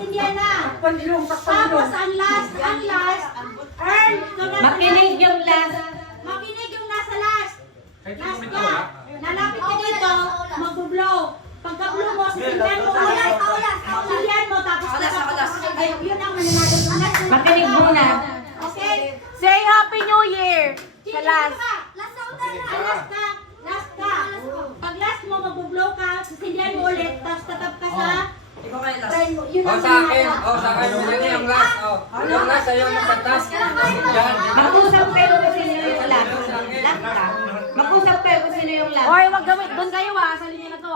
naiintindihan na. Tapos ang last, earn. Makinig yung last. Makinig yung nasa last. Last ka. Lalapit ka dito, mag-blow. Pagka-blow mo, sisindihan mo ulit. Sisindihan mo, tapos yun ang mananalo yung last. Makinig muna. Okay? Say Happy New Year! Sa last. Last ka. Pag last mo, mag-blow ka, sisindihan mo ulit, tapos tatap ka sa... Yun ang Sa akin, sa akin, yun yung last, yung last, ayaw yung patas. Yan. Mag-usap kayo kung sino yung last. Last ka. Mag-usap kayo kung sino yung last. Hoy, wag gamit. Doon kayo sa linya na to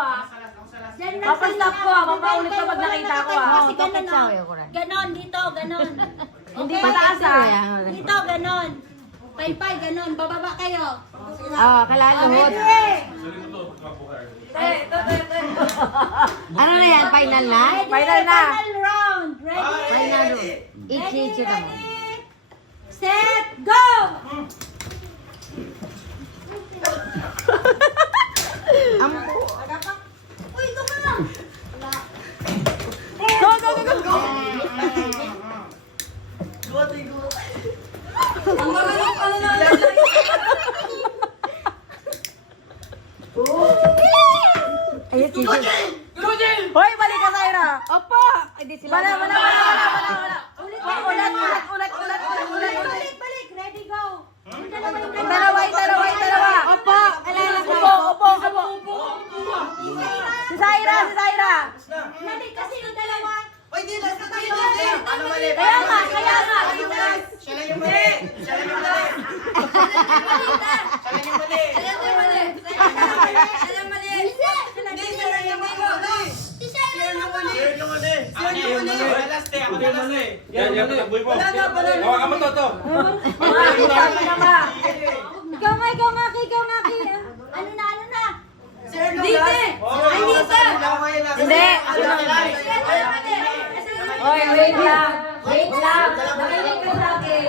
Papastop ko Mapaulit ka pag nakita ko Kasi ganon, dito, ganon. Hindi mataas Dito, ganon. Pay-pay, ganon. Bababa kayo. Kailangan luhod. Ano na yan? Final na? Final na. Final round. Ready? Final round. Ichi-ichi na mo. Set, go! Uy, ito ka lang. Go! Ayun, chichi. Hoy, balik ka, Zaira! Opo! Hindi sila. Wala. Ulit, Ulit. balik. Ready, go. Yung Dalawa. Opo! Alala ko. Upo. Si Zaira. Ready, kasi yung dalawa. Kaya nga. Yan, pataboy mo. Hawakan mo to. Ikaw nga, Ki. Ano na? Hindi. Hoy, wait lang. Wait lang. Nakinig ka sa akin.